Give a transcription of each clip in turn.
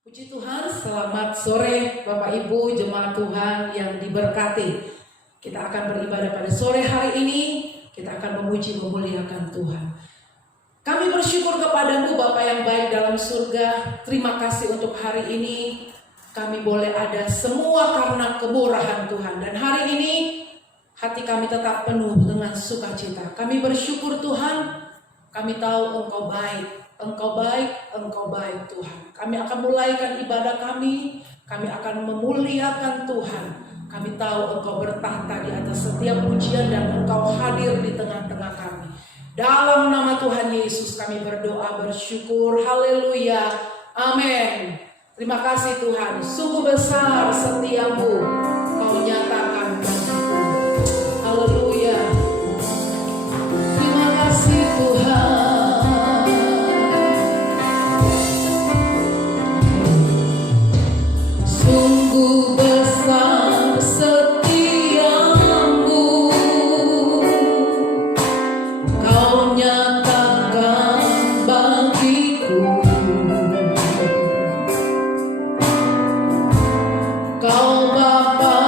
Puji Tuhan, selamat sore Bapak Ibu jemaat Tuhan yang diberkati. Kita akan beribadah pada sore hari ini, kita akan memuji memuliakan Tuhan. Kami bersyukur kepadamu Bapa yang baik dalam surga. Terima kasih untuk hari ini kami boleh ada semua karena kemurahan Tuhan. Dan hari ini hati kami tetap penuh dengan sukacita. Kami bersyukur Tuhan, kami tahu Engkau baik. Engkau baik, Engkau baik Tuhan. Kami akan mulaikan ibadah kami akan memuliakan Tuhan. Kami tahu Engkau bertahta di atas setiap pujian dan Engkau hadir di tengah-tengah kami. Dalam nama Tuhan Yesus kami berdoa bersyukur. Haleluya. Amin. Terima kasih Tuhan. Sungguh besar setiamu Kau nyatakan bagiku. Haleluya. Terima kasih Tuhan. Sungguh besar setiamu, Kau nyatakan bagiku. Kau Bapa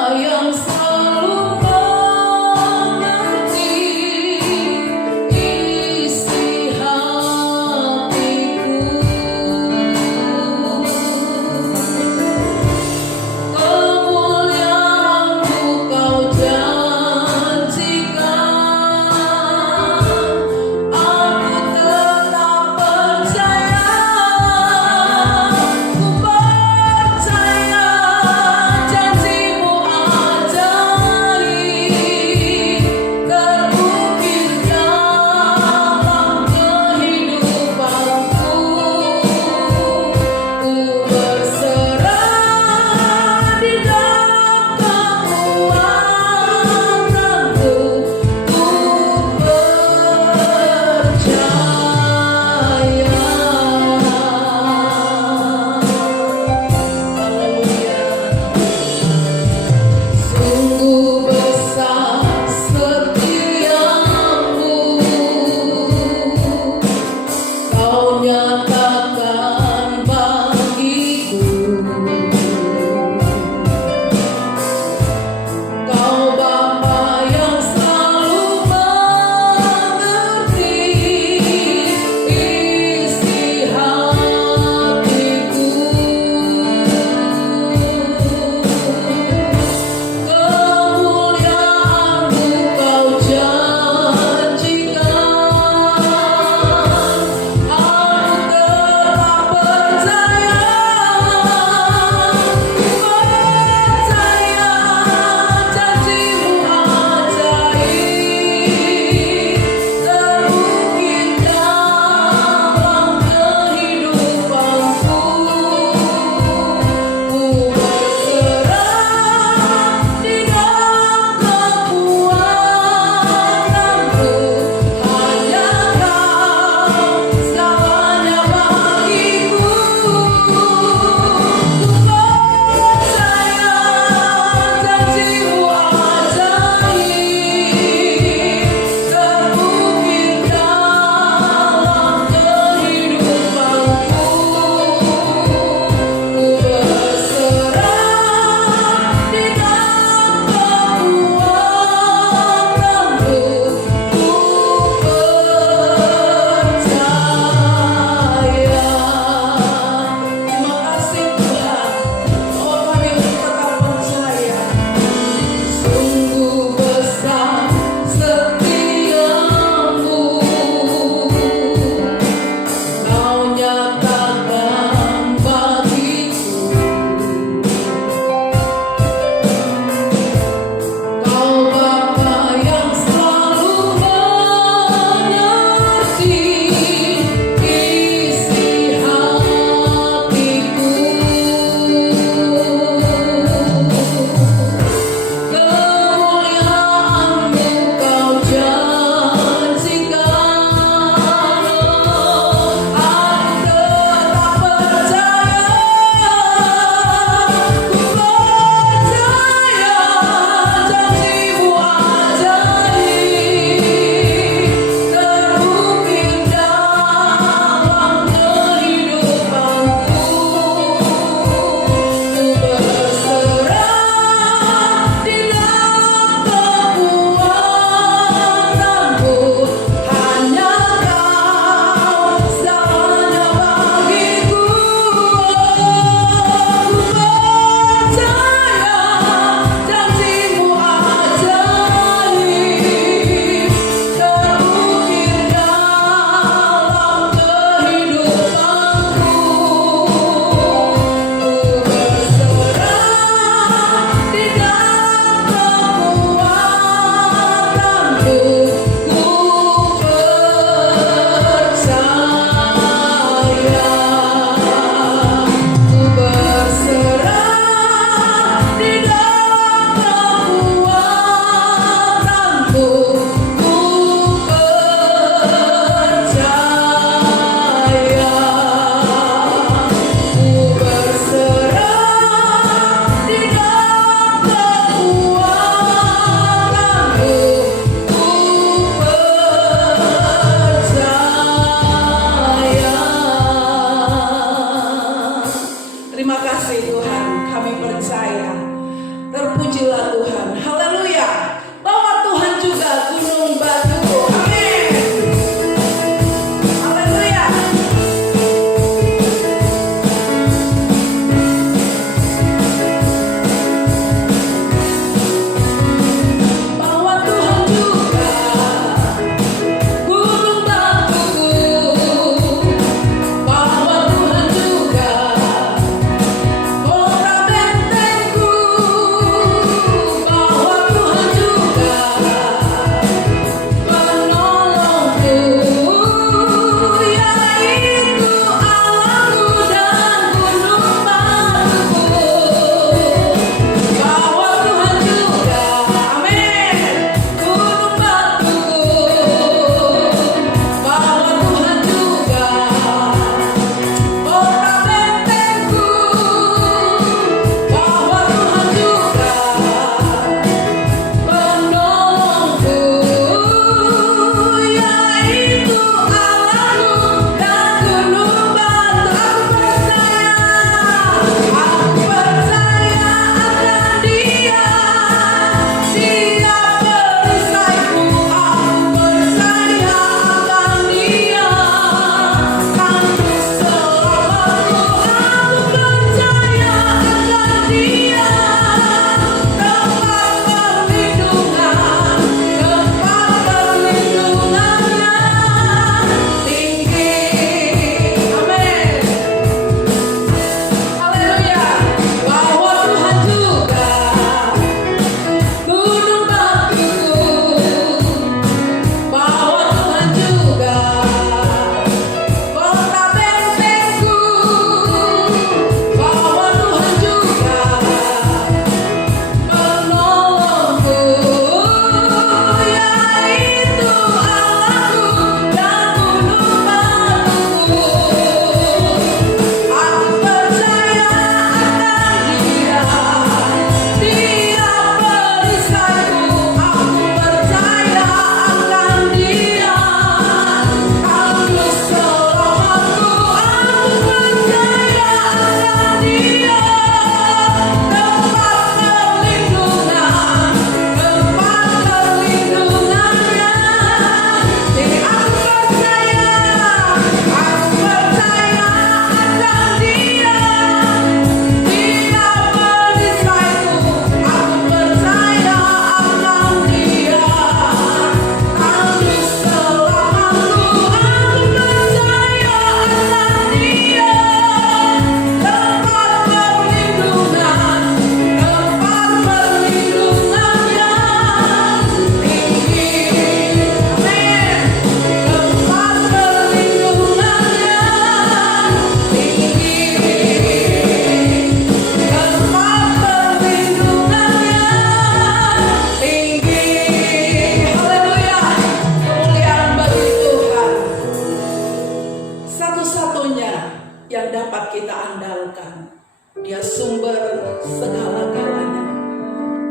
Dia sumber segala-galanya.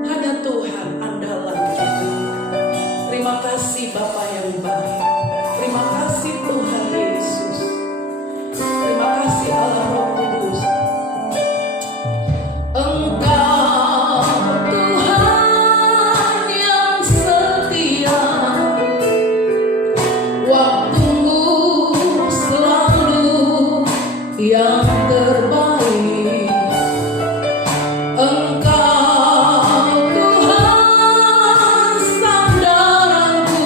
Hanya Tuhan andalan kita. Terima kasih Bapa yang baik. Terima kasih Tuhan Yesus. Terima kasih Allah Roh Kudus. Engkau Tuhan yang setia, waktumu selalu yang terbaik. Engkau Tuhan sandaranku,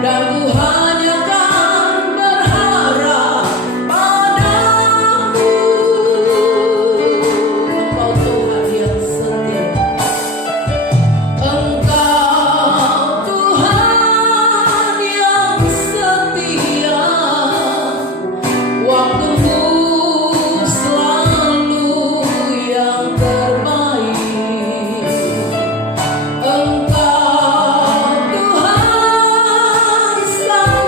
dan ku hanya kan berharap padamu. Engkau Tuhan yang setia. Engkau Tuhan yang setia, waktumu selalu yang terbaik. Engkau Tuhan sandaranku,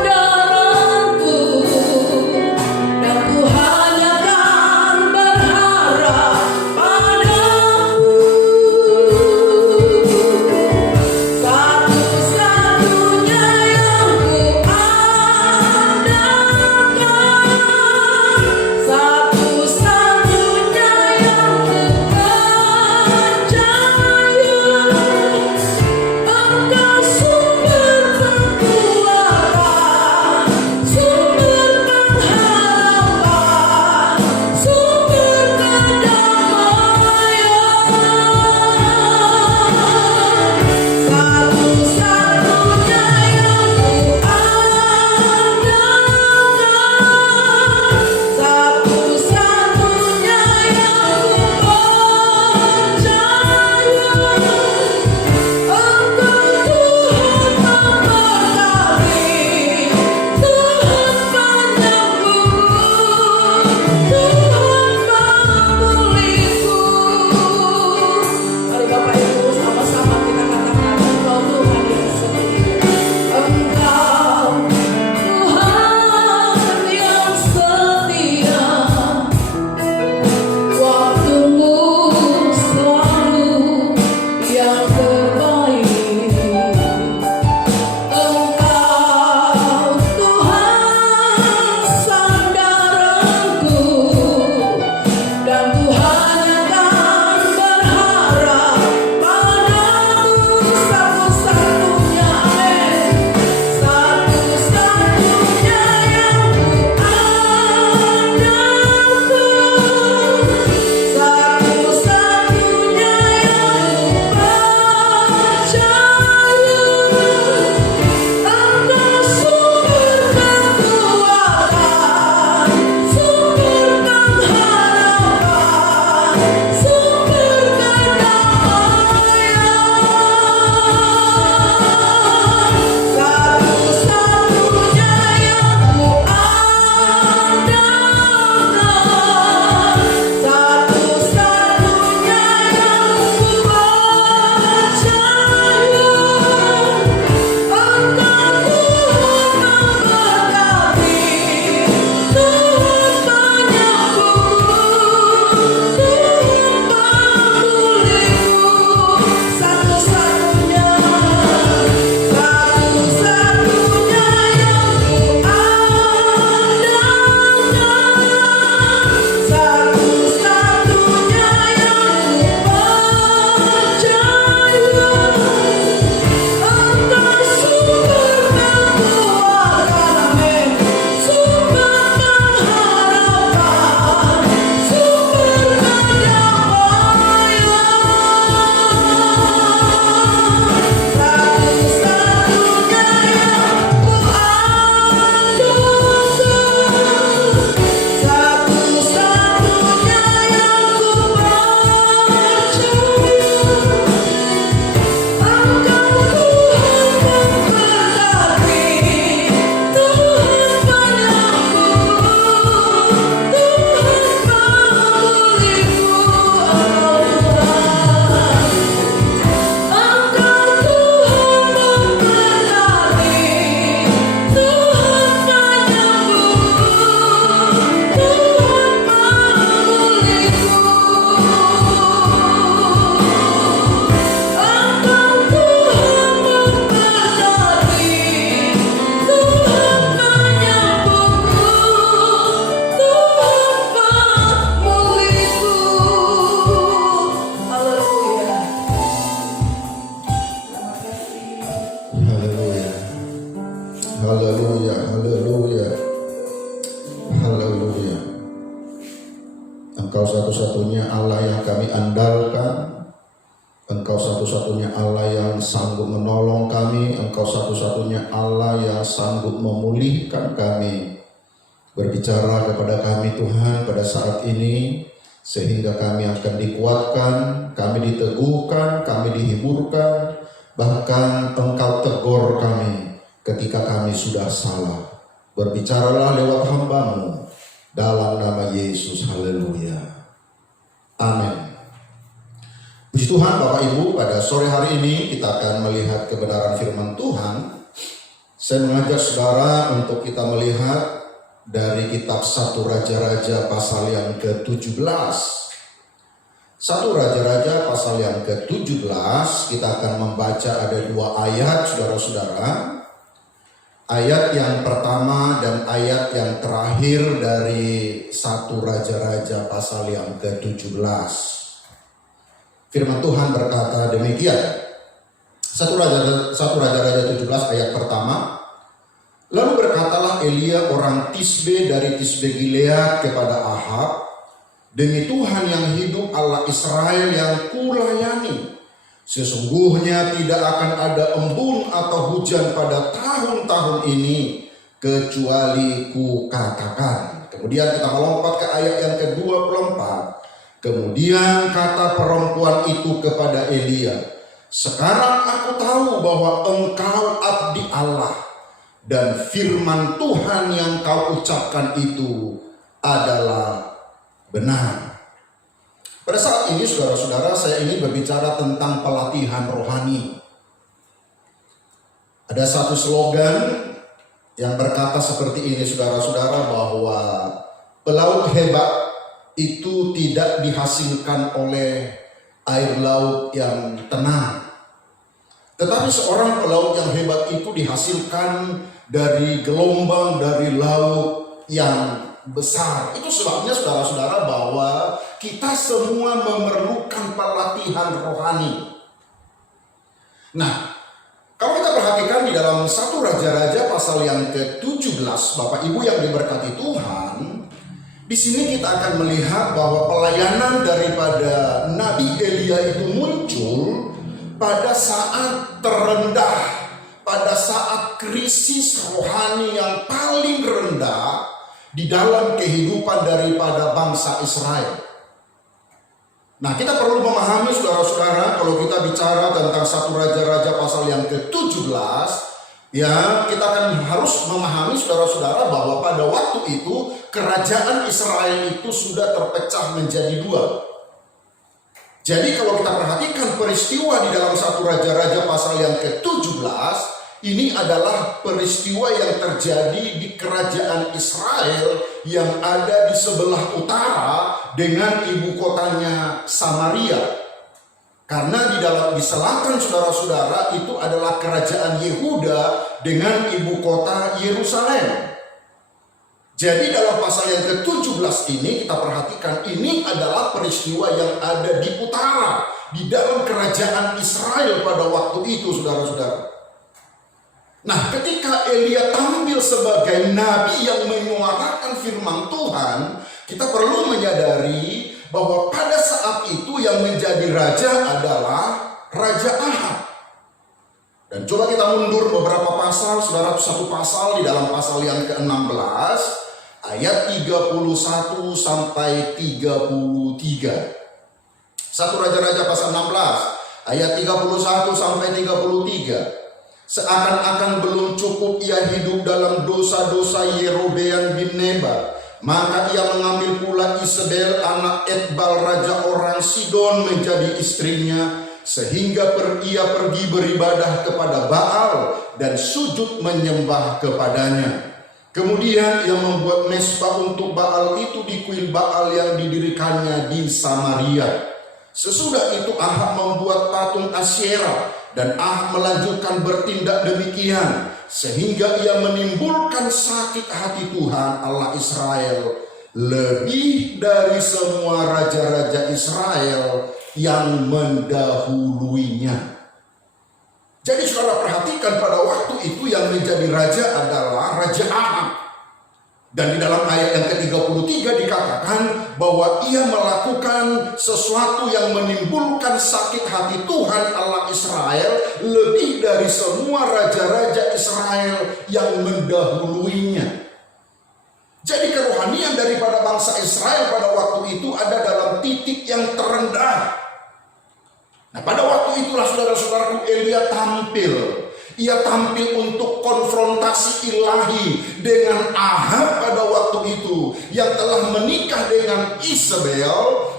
Haleluya, haleluya, haleluya. Engkau satu-satunya Allah yang kami andalkan. Engkau satu-satunya Allah yang sanggup menolong kami. Engkau satu-satunya Allah yang sanggup memulihkan kami. Berbicara kepada kami Tuhan pada saat ini, sehingga kami akan dikuatkan, kami diteguhkan, kami dihiburkan, bahkan Engkau tegur kami ketika kami sudah salah. Berbicaralah lewat hamba-Mu dalam nama Yesus. Haleluya. Amin. Puji Tuhan Bapak Ibu, pada sore hari ini kita akan melihat kebenaran firman Tuhan. Saya mengajak saudara untuk kita melihat dari kitab 1 Raja-Raja pasal yang ke-17. 1 Raja-Raja pasal yang ke-17, kita akan membaca ada 2 ayat saudara-saudara. Ayat yang pertama dan ayat yang terakhir dari 1 Raja-Raja pasal yang ke-17. Firman Tuhan berkata demikian. 1 Raja-Raja 17 ayat pertama. Lalu berkatalah Elia orang Tisbe dari Tisbe Gilead kepada Ahab, demi Tuhan yang hidup Allah Israel yang kulayani, sesungguhnya tidak akan ada embun atau hujan pada tahun-tahun ini kecuali kukatakan. Kemudian kita melompat ke ayat yang ke-24. Kemudian kata perempuan itu kepada Elia, sekarang aku tahu bahwa engkau abdi Allah dan firman Tuhan yang kau ucapkan itu adalah benar. Pada saat ini saudara-saudara, saya ingin berbicara tentang pelatihan rohani. Ada satu slogan yang berkata seperti ini saudara-saudara, bahwa pelaut hebat itu tidak dihasilkan oleh air laut yang tenang, tetapi seorang pelaut yang hebat itu dihasilkan dari gelombang, dari laut yang besar. Itu sebabnya saudara-saudara bahwa kita semua memerlukan pelatihan rohani. Nah, kalau kita perhatikan di dalam 1 Raja-Raja pasal yang ke-17, Bapak Ibu yang diberkati Tuhan, di sini kita akan melihat bahwa pelayanan daripada Nabi Elia itu muncul pada saat terendah, pada saat krisis rohani yang paling rendah di dalam kehidupan daripada bangsa Israel. Nah, kita perlu memahami saudara-saudara, kalau kita bicara tentang 1 Raja-Raja pasal yang ke-17, ya, kita akan harus memahami saudara-saudara bahwa pada waktu itu kerajaan Israel itu sudah terpecah menjadi 2. Jadi kalau kita perhatikan peristiwa di dalam 1 Raja-Raja pasal yang ke-17, ini adalah peristiwa yang terjadi di kerajaan Israel yang ada di sebelah utara dengan ibu kotanya Samaria. Karena di selatan saudara-saudara itu adalah kerajaan Yehuda dengan ibu kota Yerusalem. Jadi dalam pasal yang ke-17 ini kita perhatikan, ini adalah peristiwa yang ada di utara, di dalam kerajaan Israel pada waktu itu saudara-saudara. Nah, ketika Elia tampil sebagai nabi yang menyuarakan firman Tuhan, kita perlu menyadari bahwa pada saat itu yang menjadi raja adalah Raja Ahab. Dan coba kita mundur beberapa pasal, saudara, satu pasal di dalam pasal yang ke-16, ayat 31 sampai 33. 1 Raja-Raja pasal 16, ayat 31 sampai 33. Seakan-akan belum cukup ia hidup dalam dosa-dosa Yerobeam bin Nebat, maka ia mengambil pula Isabel anak Etbal raja orang Sidon menjadi istrinya, sehingga ia pergi beribadah kepada Baal dan sujud menyembah kepadanya. Kemudian ia membuat mesbah untuk Baal itu di kuil Baal yang didirikannya di Samaria. Sesudah itu Ahab membuat patung Asyera, dan Ahab melanjutkan bertindak demikian sehingga ia menimbulkan sakit hati Tuhan Allah Israel lebih dari semua raja-raja Israel yang mendahuluinya. Jadi saudara perhatikan pada waktu itu yang menjadi raja adalah Raja Ahab. Dan di dalam ayat yang ke-33 dikatakan bahwa ia melakukan sesuatu yang menimbulkan sakit hati Tuhan Allah Israel lebih dari semua raja-raja Israel yang mendahuluinya. Jadi kerohanian daripada bangsa Israel pada waktu itu ada dalam titik yang terendah. Nah, pada waktu itulah saudara-saudaraku Elia tampil. Ia tampil untuk konfrontasi ilahi dengan Ahab pada waktu itu yang telah menikah dengan Isabel.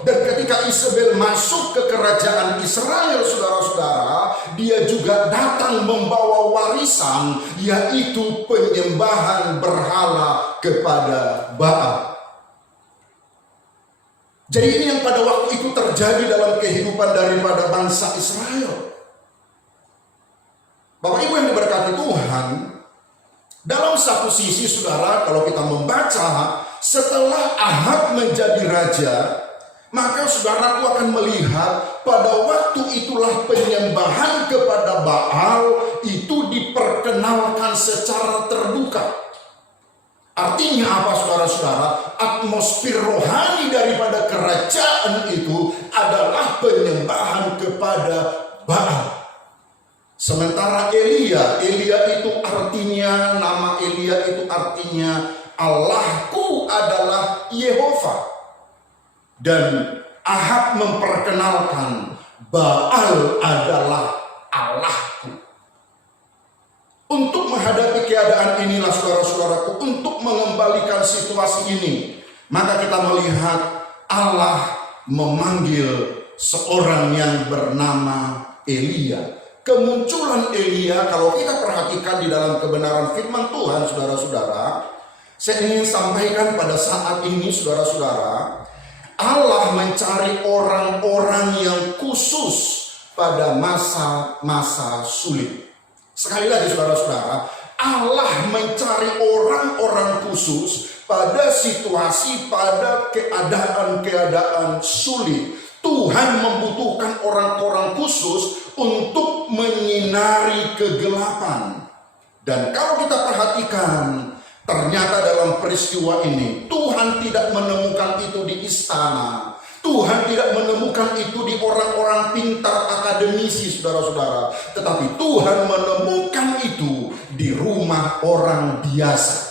Dan ketika Isabel masuk ke kerajaan Israel, saudara-saudara, dia juga datang membawa warisan, yaitu penyembahan berhala kepada Baal. Jadi ini yang pada waktu itu terjadi dalam kehidupan daripada bangsa Israel. Bapak Ibu yang diberkati Tuhan, dalam satu sisi saudara, kalau kita membaca, setelah Ahab menjadi raja, maka saudaraku akan melihat pada waktu itulah penyembahan kepada Baal itu diperkenalkan secara terbuka. Artinya apa saudara-saudara? Atmosfer rohani daripada kerajaan itu adalah penyembahan kepada Baal. Sementara Elia itu artinya, nama Elia itu artinya Allahku adalah Yehova. Dan Ahab memperkenalkan Baal adalah Allahku. Untuk menghadapi keadaan inilah saudara-saudaraku, untuk mengembalikan situasi ini, maka kita melihat Allah memanggil seorang yang bernama Elia. Kemunculan Elia, kalau kita perhatikan di dalam kebenaran firman Tuhan, saudara-saudara, saya ingin sampaikan pada saat ini, saudara-saudara, Allah mencari orang-orang yang khusus pada masa-masa sulit. Sekali lagi, saudara-saudara, Allah mencari orang-orang khusus pada situasi, pada keadaan-keadaan sulit. Tuhan membutuhkan orang-orang khusus untuk menyinari kegelapan. Dan kalau kita perhatikan, ternyata dalam peristiwa ini Tuhan tidak menemukan itu di istana. Tuhan tidak menemukan itu di orang-orang pintar akademisi, saudara-saudara. Tetapi Tuhan menemukan itu di rumah orang biasa.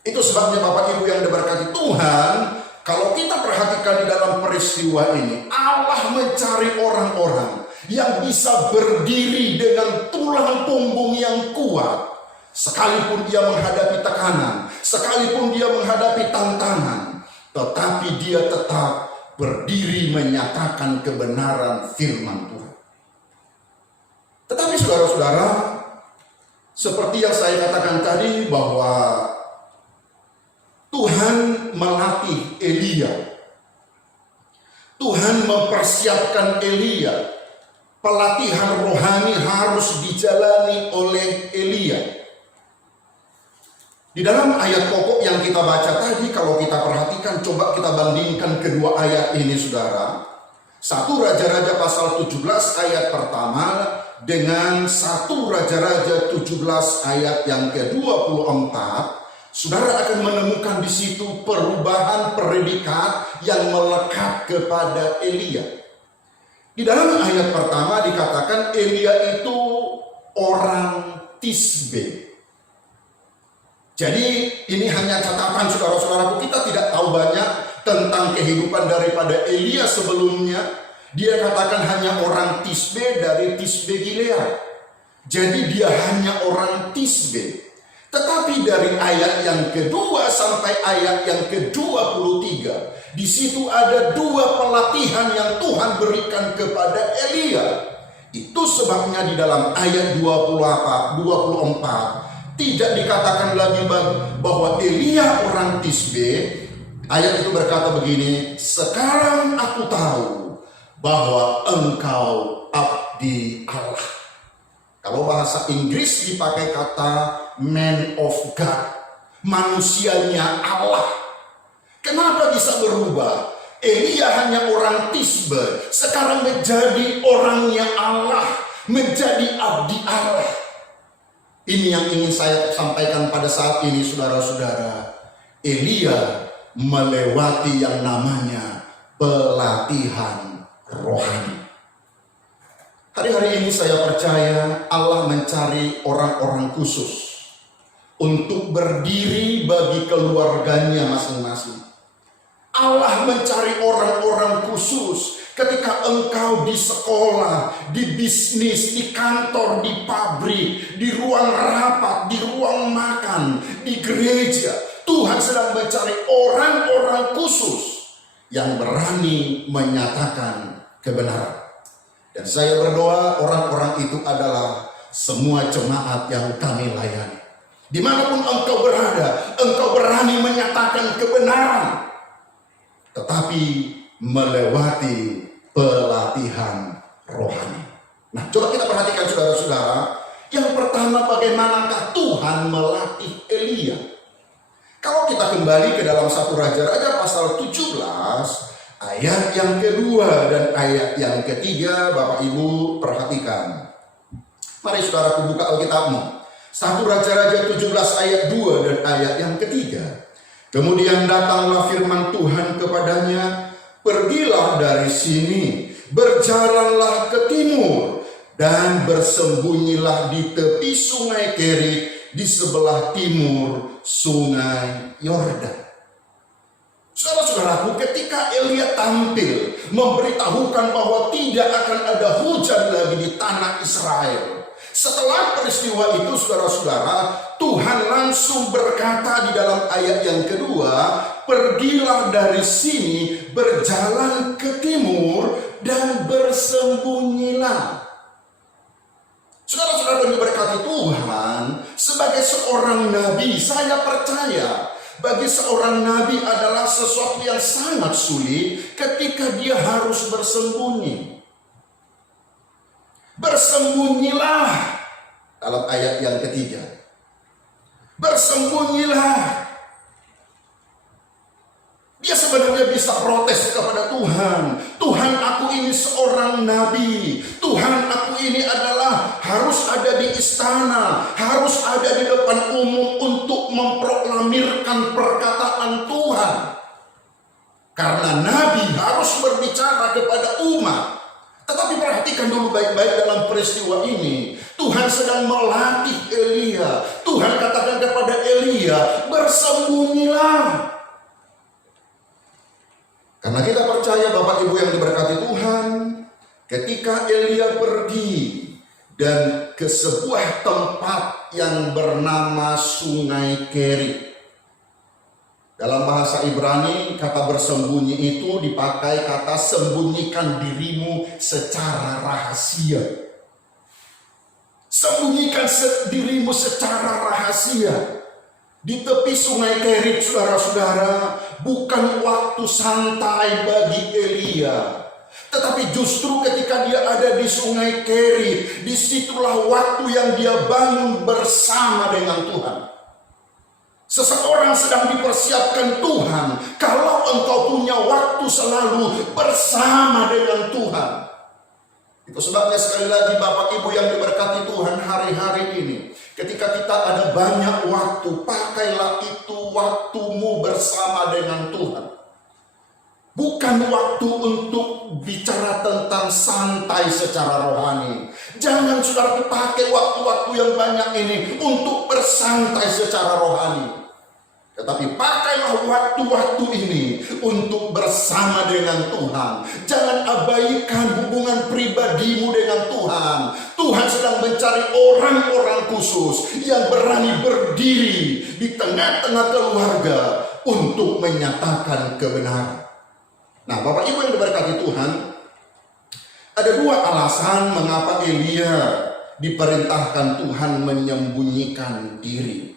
Itu sebabnya Bapak Ibu yang diberkati Tuhan, kalau kita perhatikan di dalam peristiwa ini, Allah mencari orang-orang yang bisa berdiri dengan tulang punggung yang kuat. Sekalipun dia menghadapi tekanan, sekalipun dia menghadapi tantangan, tetapi dia tetap berdiri menyatakan kebenaran firman Tuhan. Tetapi saudara-saudara, seperti yang saya katakan tadi bahwa Tuhan melatih Elia. Tuhan mempersiapkan Elia. Pelatihan rohani harus dijalani oleh Elia. Di dalam ayat pokok yang kita baca tadi, kalau kita perhatikan, coba kita bandingkan kedua ayat ini, saudara. 1 Raja-Raja pasal 17 ayat pertama dengan 1 Raja-Raja 17 ayat yang ke-24. Saudara akan menemukan di situ perubahan predikat yang melekat kepada Elia. Di dalam ayat pertama dikatakan Elia itu orang Tisbe. Jadi ini hanya catatan saudara-saudaraku, kita tidak tahu banyak tentang kehidupan daripada Elia sebelumnya. Dia katakan hanya orang Tisbe dari Tisbe Gilead. Jadi dia hanya orang Tisbe. Tetapi dari ayat yang kedua sampai ayat yang ke-23, di situ ada dua pelatihan yang Tuhan berikan kepada Elia. Itu sebabnya di dalam ayat 24 tidak dikatakan lagi bahwa Elia orang Tisbe. Ayat itu berkata begini, sekarang aku tahu bahwa engkau abdi Allah. Kalau bahasa Inggris dipakai kata man of God, manusianya Allah. Kenapa bisa berubah? Elia hanya orang Tisbe, sekarang menjadi orangnya Allah. menjadi abdi Allah. Ini yang ingin saya sampaikan pada saat ini, saudara-saudara. Elia melewati yang namanya pelatihan rohani. Hari-hari ini saya percaya Allah mencari orang-orang khusus untuk berdiri bagi keluarganya masing-masing. Allah mencari orang-orang khusus ketika engkau di sekolah, di bisnis, di kantor, di pabrik, di ruang rapat, di ruang makan, di gereja. Tuhan sedang mencari orang-orang khusus yang berani menyatakan kebenaran. Dan saya berdoa orang-orang itu adalah semua jemaat yang kami layani. Dimanapun engkau berada, engkau berani menyatakan kebenaran, tetapi melewati pelatihan rohani. Nah, coba kita perhatikan saudara-saudara. Yang pertama, bagaimanakah Tuhan melatih Elia? Kalau kita kembali ke dalam 1 Raja-Raja pasal 17, ayat yang kedua dan ayat yang ketiga, Bapak Ibu perhatikan. Mari saudara buka Alkitabmu. 1 Raja-Raja 17 ayat 2 dan ayat yang ketiga. Kemudian datanglah firman Tuhan kepadanya, pergilah dari sini, berjalanlah ke timur, dan bersembunyilah di tepi sungai Kerit, di sebelah timur sungai Yordan. Saudara-saudaraku, ketika Elia tampil memberitahukan bahwa tidak akan ada hujan lagi di tanah Israel, setelah peristiwa itu saudara-saudara, Tuhan langsung berkata di dalam ayat yang kedua, pergilah dari sini, berjalan ke timur, dan bersembunyilah. Saudara-saudara yang diberkati Tuhan, sebagai seorang nabi, saya percaya bagi seorang nabi adalah sesuatu yang sangat sulit ketika dia harus bersembunyi. Bersembunyilah dalam ayat yang ketiga. Bersembunyilah. Dia sebenarnya bisa protes kepada Tuhan. Tuhan, aku ini seorang nabi. Tuhan, aku ini adalah harus ada di istana, harus ada di depan umum untuk memproklamirkan perkataan Tuhan. Karena nabi harus berbicara kepada umat. Tetapi perhatikan dulu baik-baik dalam peristiwa ini. Tuhan sedang melatih Elia. Tuhan katakan kepada Elia, bersembunyilah. Karena kita percaya Bapak Ibu yang diberkati Tuhan, ketika Elia pergi dan ke sebuah tempat yang bernama Sungai Kerit. Dalam bahasa Ibrani, kata bersembunyi itu dipakai kata sembunyikan dirimu secara rahasia. Sembunyikan dirimu secara rahasia. Di tepi Sungai Kerit, saudara-saudara, bukan waktu santai bagi Elia. Tetapi justru ketika dia ada di Sungai Kerit, disitulah waktu yang dia bangun bersama dengan Tuhan. Seseorang sedang dipersiapkan Tuhan. Kalau engkau punya waktu selalu bersama dengan Tuhan. Itu sebabnya sekali lagi Bapak Ibu yang diberkati Tuhan hari-hari ini. Ketika kita ada banyak waktu, pakailah itu waktumu bersama dengan Tuhan. Bukan waktu untuk bicara tentang santai secara rohani. Jangan saudara pakai waktu-waktu yang banyak ini untuk bersantai secara rohani. Tetapi pakailah waktu-waktu ini untuk bersama dengan Tuhan. Jangan abaikan hubungan pribadimu dengan Tuhan. Tuhan sedang mencari orang-orang khusus yang berani berdiri di tengah-tengah keluarga untuk menyatakan kebenaran. Nah, Bapak Ibu yang diberkati Tuhan, ada dua alasan mengapa Elia diperintahkan Tuhan menyembunyikan diri.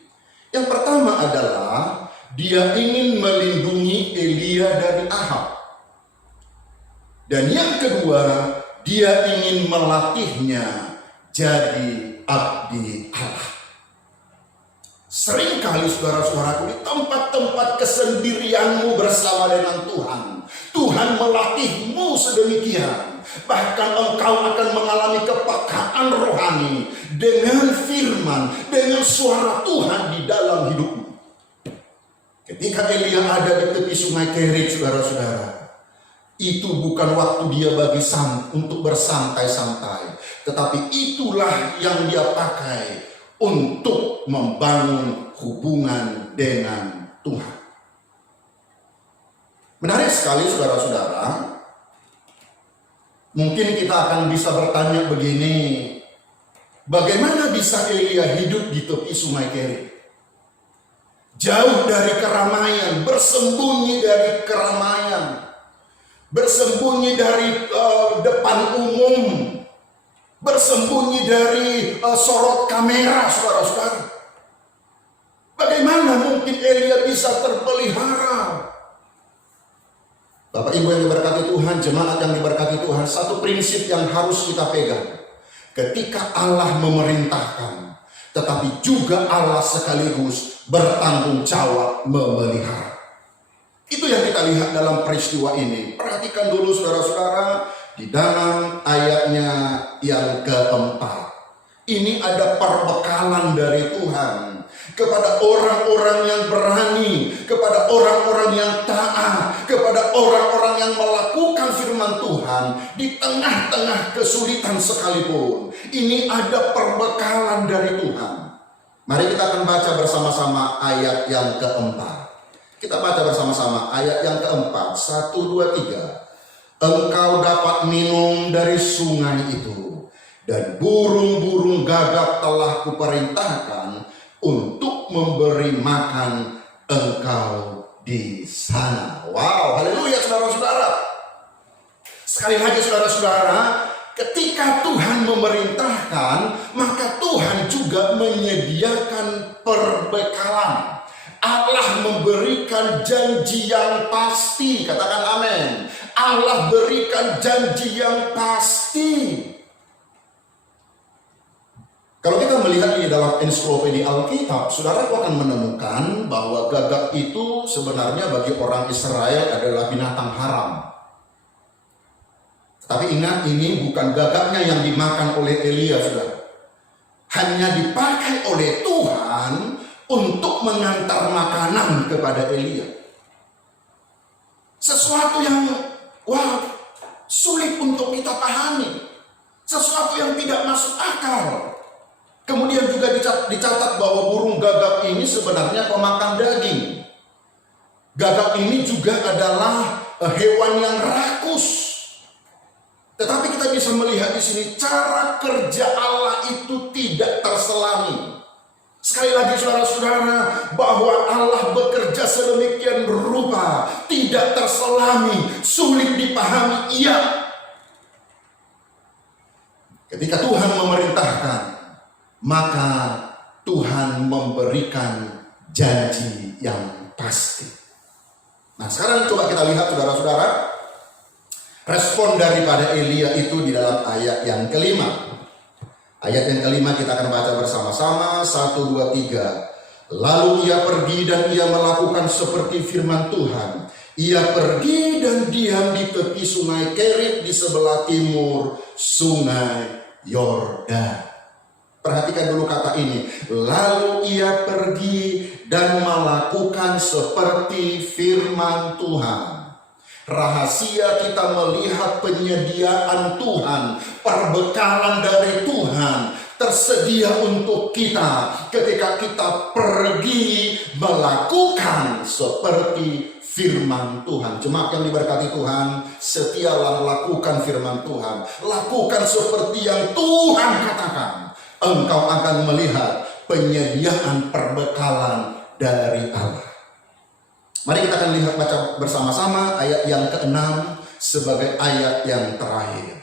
Yang pertama adalah dia ingin melindungi Elia dari Ahab. Dan yang kedua, dia ingin melatihnya jadi abdi Allah. Seringkali saudara-saudaraku, di tempat-tempat kesendirianmu bersama dengan Tuhan Tuhan melatihmu sedemikian, bahkan engkau akan mengalami kepekaan rohani dengan firman, dengan suara Tuhan di dalam hidupmu. Ketika Elia ada di tepi sungai Kerit, saudara-saudara, itu bukan waktu dia untuk bersantai-santai, tetapi itulah yang dia pakai untuk membangun hubungan dengan Tuhan. Menarik sekali, saudara-saudara. Mungkin kita akan bisa bertanya begini, bagaimana bisa Elia hidup di tepi sungai Kerit? Jauh dari keramaian, bersembunyi dari keramaian, bersembunyi dari depan umum, bersembunyi dari sorot kamera, saudara-saudara. Bagaimana mungkin Elia bisa terpelihara? Bapak Ibu yang diberkati Tuhan, jemaat yang diberkati Tuhan, satu prinsip yang harus kita pegang. Ketika Allah memerintahkan, tetapi juga Allah sekaligus bertanggung jawab memelihara. Itu yang kita lihat dalam peristiwa ini. Perhatikan dulu saudara-saudara, di dalam ayatnya yang keempat. Ini ada perbekalan dari Tuhan kepada orang-orang yang berani, kepada orang-orang yang taat, kepada orang-orang yang melakukan firman Tuhan di tengah-tengah kesulitan sekalipun. Ini ada perbekalan dari Tuhan. Mari kita akan baca bersama-sama ayat yang keempat. Kita baca bersama-sama ayat yang keempat. 1, 2, 3. Engkau dapat minum dari sungai itu, dan burung-burung gagak telah kuperintahkan untuk memberi makan engkau di sana. Wow, haleluya saudara-saudara. Sekali lagi saudara-saudara, ketika Tuhan memerintahkan, maka Tuhan juga menyediakan perbekalan. Allah memberikan janji yang pasti, katakan amin. Allah berikan janji yang pasti. Kalau kita melihat di dalam ensiklopedia Alkitab, saudara akan menemukan bahwa gagak itu sebenarnya bagi orang Israel adalah binatang haram. Tapi ingat, ini bukan gagaknya yang dimakan oleh Elia, saudara. Hanya dipakai oleh Tuhan untuk mengantar makanan kepada Elia. Sesuatu yang sulit untuk kita pahami. Sesuatu yang tidak masuk akal. Kemudian juga dicatat bahwa burung gagak ini sebenarnya pemakan daging. Gagak ini juga adalah hewan yang rakus. Tetapi kita bisa melihat di sini cara kerja Allah itu tidak terselami. Sekali lagi saudara-saudara, bahwa Allah bekerja sedemikian rupa, tidak terselami, sulit dipahami, iya. Ketika Tuhan memerintahkan, maka Tuhan memberikan janji yang pasti. Nah, sekarang coba kita lihat saudara-saudara, respon daripada Elia itu di dalam ayat yang kelima. Ayat yang kelima kita akan baca bersama-sama. 1, 2, 3. Lalu ia pergi dan ia melakukan seperti firman Tuhan. Ia pergi dan diam di tepi sungai Kerit di sebelah timur sungai Yordan. Perhatikan dulu kata ini. Lalu ia pergi dan melakukan seperti firman Tuhan. Rahasia kita melihat penyediaan Tuhan, perbekalan dari Tuhan tersedia untuk kita ketika kita pergi melakukan seperti firman Tuhan. Jemaat yang diberkati Tuhan, setialah lakukan firman Tuhan. Lakukan seperti yang Tuhan katakan. Engkau akan melihat penyediaan perbekalan dari Allah. Mari kita akan lihat baca bersama-sama ayat yang ke-6 sebagai ayat yang terakhir.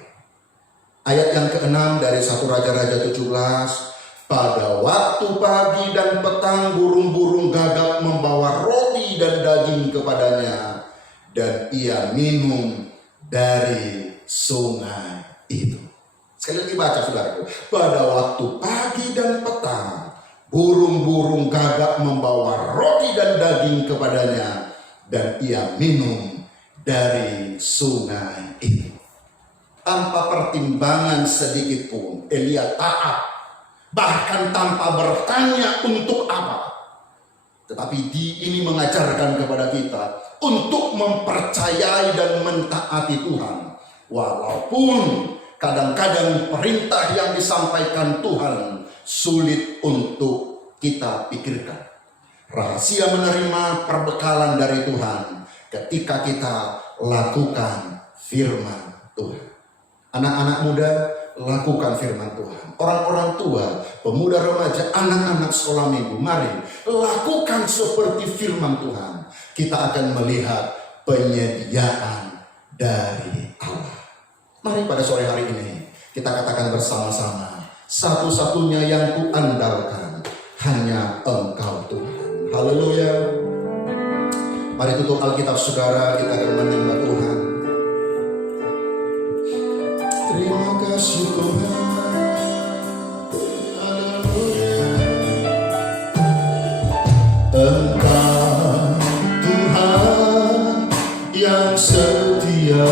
Ayat yang ke-6 dari 1 Raja-Raja 17. Pada waktu pagi dan petang burung-burung gagak membawa roti dan daging kepadanya, dan ia minum dari sungai itu. Sekali lagi baca saudaraku. Pada waktu pagi dan petang burung-burung gagak membawa roti dan daging kepadanya, dan ia minum dari sungai itu. Tanpa pertimbangan sedikit pun Elia taat, bahkan tanpa bertanya untuk apa. Tetapi ini mengajarkan kepada kita untuk mempercayai dan mentaati Tuhan, walaupun kadang-kadang perintah yang disampaikan Tuhan sulit untuk kita pikirkan. Rahasia menerima perbekalan dari Tuhan ketika kita lakukan firman Tuhan. Anak-anak muda, lakukan firman Tuhan. Orang-orang tua, pemuda remaja, anak-anak sekolah minggu, mari lakukan seperti firman Tuhan. Kita akan melihat penyediaan dari Allah. Mari pada sore hari ini kita katakan bersama-sama, satu-satunya yang kuandalkan hanya Engkau Tuhan. Haleluya. Mari tutup Alkitab saudara, kita akan menyembah Tuhan. Terima kasih Tuhan. Haleluya. Engkau Tuhan yang setia,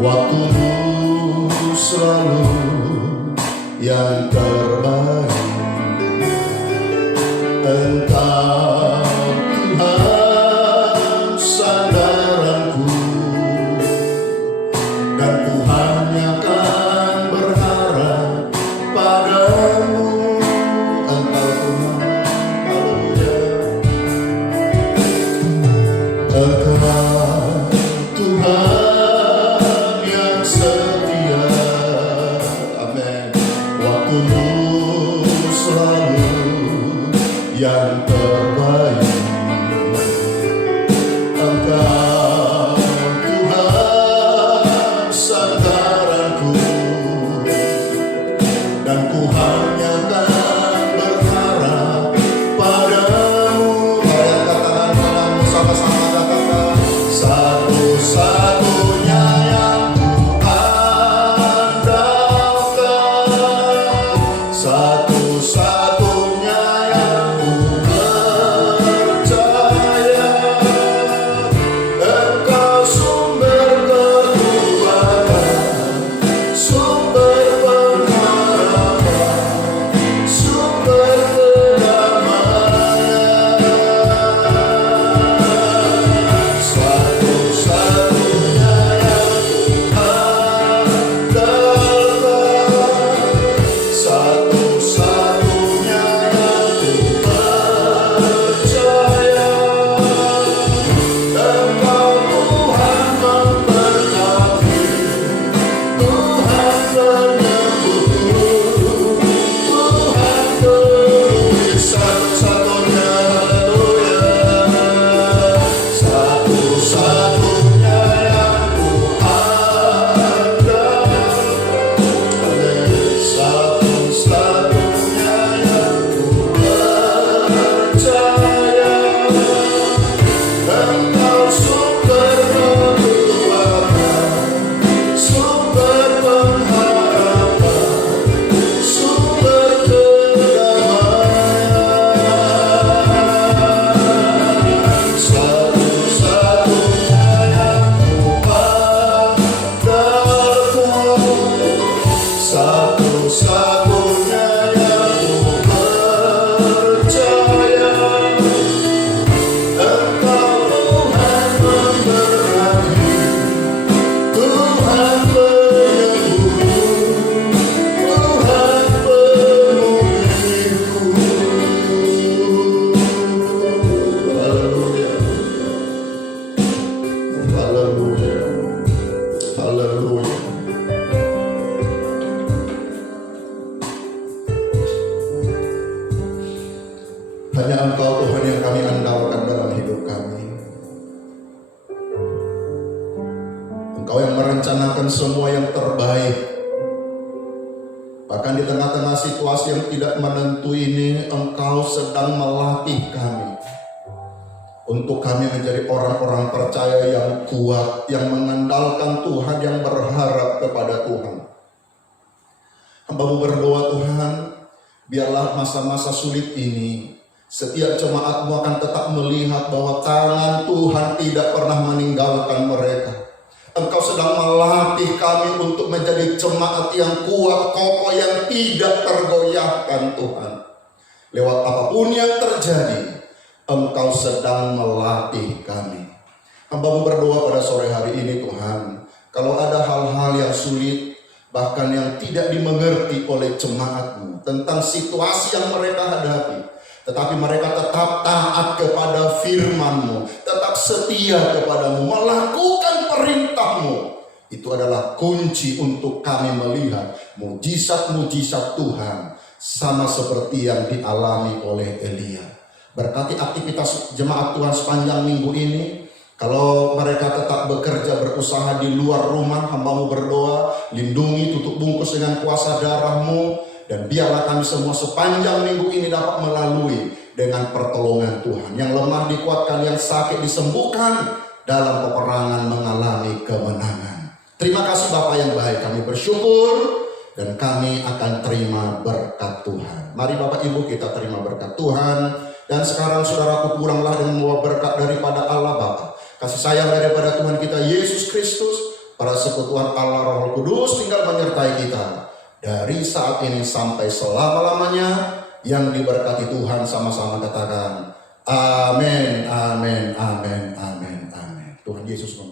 waktumu selalu yang terbaik. Engkau Tuhan sandaranku, dan ku hanya akan berharap padamu. Engkau Tuhan, haleluya. Engkau Tuhan yang setia, amin. Waktumu selalu yang terbaik. Engkau Tuhan sandaranku, dan ku hanya akan berharap padamu. Mari katakan padamu sama-sama, katakan satu-satunya yang ku andalkan, satu-satunya yang ku percaya. Engkau sumber kekuatan, sumber pengharapan, sumber kedamaian. Satu-satunya yang ku andalkan, satu-satunya yang ku percaya. Engkau Tuhan memberkati, Tuhan menyembuhkan, Tuhan peduli. Satu-satunya, haleluya. Satu-satunya yang ku andalkan, satu-satunya yang ku percaya. Engkau sumber kekuatan, sumber pengharapan, sumber kedamaian. Satu-satunya yang ku andalkan, satu-satunya yang ku percaya. Engkau Tuhan memberkati, Tuhan penyembuh, Tuhan pemulihku. Haleluya, haleluya, haleluya. Hanya Engkau Tuhan yang kami andalkan dalam hidup kami. Engkau yang merencanakan semua yang terbaik. Bahkan di tengah-tengah situasi yang tidak menentu ini, Engkau sedang melatih kami untuk kami menjadi orang-orang percaya yang kuat, yang mengandalkan Tuhan, yang berharap kepada Tuhan. Hamba-Mu berdoa Tuhan, biarlah masa-masa sulit ini Setiap jemaatmu akan tetap melihat bahwa tangan Tuhan tidak pernah meninggalkan mereka. Engkau sedang melatih kami untuk menjadi jemaat yang kuat, kokoh, yang tidak tergoyahkan Tuhan. Lewat apapun yang terjadi, Engkau sedang melatih kami. Hamba-Mu berdoa pada sore hari ini Tuhan, kalau ada hal-hal yang sulit, bahkan yang tidak dimengerti oleh jemaat-Mu tentang situasi yang mereka hadapi, tetapi mereka tetap taat kepada firman-Mu, tetap setia kepada-Mu, melakukan perintah-Mu. Itu adalah kunci untuk kami melihat mujizat-mujizat Tuhan, sama seperti yang dialami oleh Elia. Berkati aktivitas jemaat Tuhan sepanjang minggu ini. Kalau mereka tetap bekerja berusaha di luar rumah, hamba-Mu berdoa, lindungi, tutup bungkus dengan kuasa darah-Mu, dan biarlah kami semua sepanjang minggu ini dapat melalui dengan pertolongan Tuhan. Yang lemah dikuatkan, yang sakit disembuhkan, dalam peperangan mengalami kemenangan. Terima kasih Bapa yang baik, kami bersyukur dan kami akan terima berkat Tuhan. Mari Bapak Ibu kita terima berkat Tuhan. Dan sekarang saudaraku, pulanglah dengan membawa berkat daripada Allah Bapa, kasih sayang daripada Tuhan kita Yesus Kristus, persekutuan Allah Roh Kudus tinggal menyertai kita dari saat ini sampai selama-lamanya. Yang diberkati Tuhan sama-sama katakan amin, amin, amin, amin, amin. Tuhan Yesus memberkati.